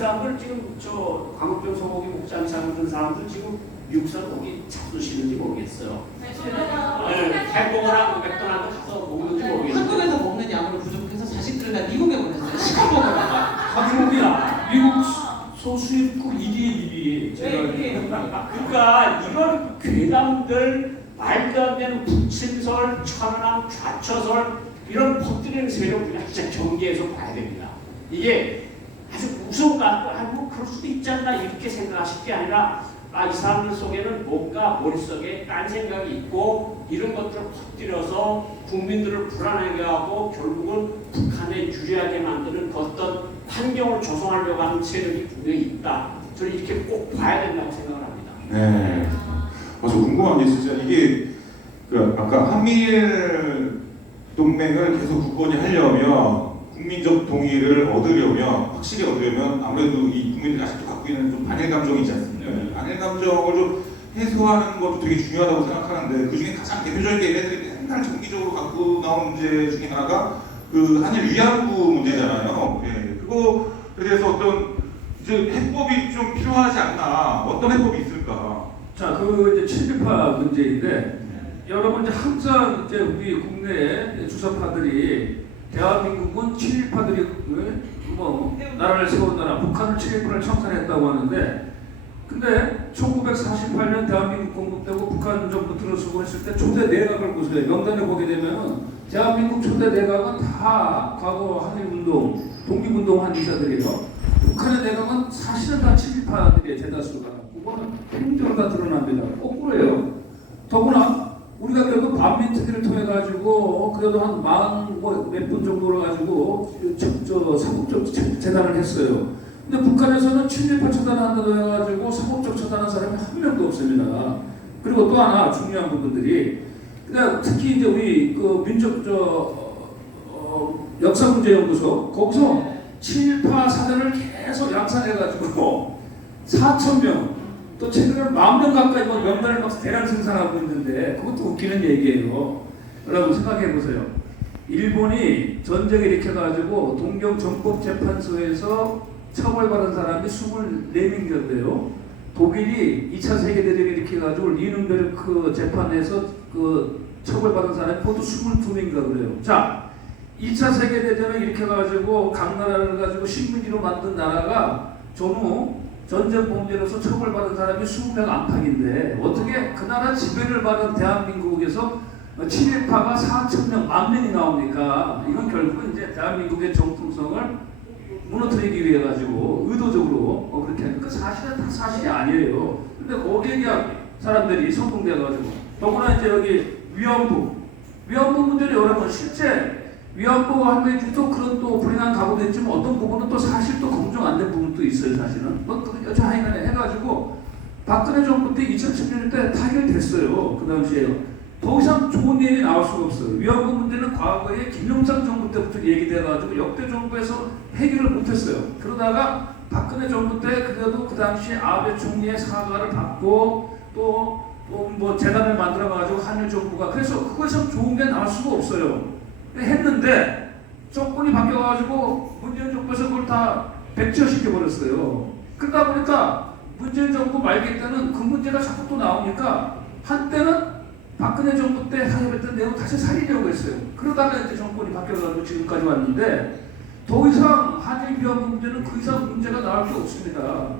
사람들 지금 저 광우병 소고기 목장 잡은 사람들 지금 미국산 고기 잡수시는지 모르겠어요. 햄버거나 맥도날드 가서 먹는지 모르겠어요. 한국에서 먹는 양으로 부족해서 자식들을 다 미국에 보냈어요. 시커먹으라고. 한국이야. 미국 소수입국 1위에 1위. 그러니까 이건 괴담들, 말도 안 되는 부침설, 천황, 좌처설 이런 퍼뜨리는 세력들이 진짜 경계에서 봐야 됩니다. 이게 아주 무서운가? 뭐 그럴 수도 있지 않나 이렇게 생각하실 게 아니라 이 사람들 속에는 뭔가 머릿속에 딴 생각이 있고 이런 것들을 퍼뜨려서 국민들을 불안하게 하고 결국은 북한에 유리하게 만드는 어떤 환경을 조성하려고 하는 세력이 분명히 있다. 저는 이렇게 꼭 봐야 된다고 생각을 합니다. 네. 저 궁금한 게 진짜 이게 아까 한미일 동맹을 계속 굳건히 하려면 국민적 동의를 얻으려면 확실히 얻으려면 아무래도 이 국민들이 아직도 갖고 있는 좀 반일 감정이 있지 않습니까? 반일 감정을 좀 해소하는 것도 되게 중요하다고 생각하는데 그 중에 가장 대표적인 게 얘네들이 맨날 정기적으로 갖고 나오는 문제 중에 하나가 그 한일 위안부 문제잖아요. 예, 그거에 대해서 어떤 이제 해법이 좀 필요하지 않나? 어떤 해법이 있을까? 자, 그 이제 친일파 문제인데 여러분 이제 항상 이제 우리 국내 주사파들이 대한민국은 친일파들이 뭐 나라를 세운 나라, 북한을 친일파를 청산했다고 하는데, 근데 1948년 대한민국 건국되고 북한 정부 들어서고 했을 때 초대 내각을 보세요. 명단을 보게 되면은 대한민국 초대 내각은 다 과거 한일운동, 독립운동 한 인사들이에요. 북한의 내각은 사실은 다 친일파들의 대다수가. 그거는 행적으로 다 드러납니다. 거꾸로예요. 더구나 우리가 그래도 반민특위를 통해 가지고 그래도 한 40몇 분 정도를 가지고 저 사법적 재단을 했어요. 근데 북한에서는 친일파 처단한다고 해가지고 사법적 처단한 사람이 한 명도 없습니다. 그리고 또 하나 중요한 부분들이 그냥 특히 이제 우리 그 민족 역사문제연구소 거기서 친일파 사전을 계속 양산해가지고 4,000명 또 최근에 10,000명 가까이 뭐 명단을 막 대량 생산하고 있는데 그것도 웃기는 얘기예요. 여러분 생각해 보세요. 일본이 전쟁을 일으켜가지고 동경정법재판소에서 처벌받은 사람이 24명이었대요. 독일이 2차 세계대전을 일으켜가지고 리눈베르크 재판에서 그 처벌받은 사람이 모두 22명인가 그래요. 자, 2차 세계대전을 일으켜가지고 각 나라를 가지고 식민지로 만든 나라가 전후 전쟁 범죄로서 처벌받은 사람이 20명 안팎인데 어떻게 그 나라 지배를 받은 대한민국에서 친일파가 4,000명, 10,000명이 나옵니까? 이건 결국은 이제 대한민국의 정통성을 무너뜨리기 위해 가지고 의도적으로 그렇게 하니까 사실은 다 사실이 아니에요. 근데 거기에 사람들이 성공돼 가지고 더구나 이제 여기 위안부 문제는 여러분 실제 위안부 한국에도 그런 또 불행한 각오도 있지만 어떤 부분은 또 사실 또 검증 안 된 부분도 있어요. 사실은 여차하여간에 해가지고 박근혜 정부 때 2010년 때 타결됐어요. 그 당시에 더 이상 좋은 얘기 나올 수가 없어요. 위안부 문제는 과거에 김영삼 정부 때부터 얘기돼가지고 역대 정부에서 해결을 못했어요. 그러다가 박근혜 정부 때 그래도 그 당시에 아베 총리의 사과를 받고 또 뭐 재단을 만들어가지고 한일 정부가 그래서 그거에서 좋은 게 나올 수가 없어요. 했는데 정권이 바뀌어가지고 문재인 정부에서 그걸 다 백지화시켜버렸어요. 그러다 보니까 문재인 정부 말기 때는 그 문제가 자꾸 또 나오니까 한때는 박근혜 정부 때 사협했던 내용 다시 살리려고 했어요. 그러다가 이제 정권이 바뀌어가지고 지금까지 왔는데 더 이상 한일 위안부 문제는 그 이상 문제가 나올 게 없습니다.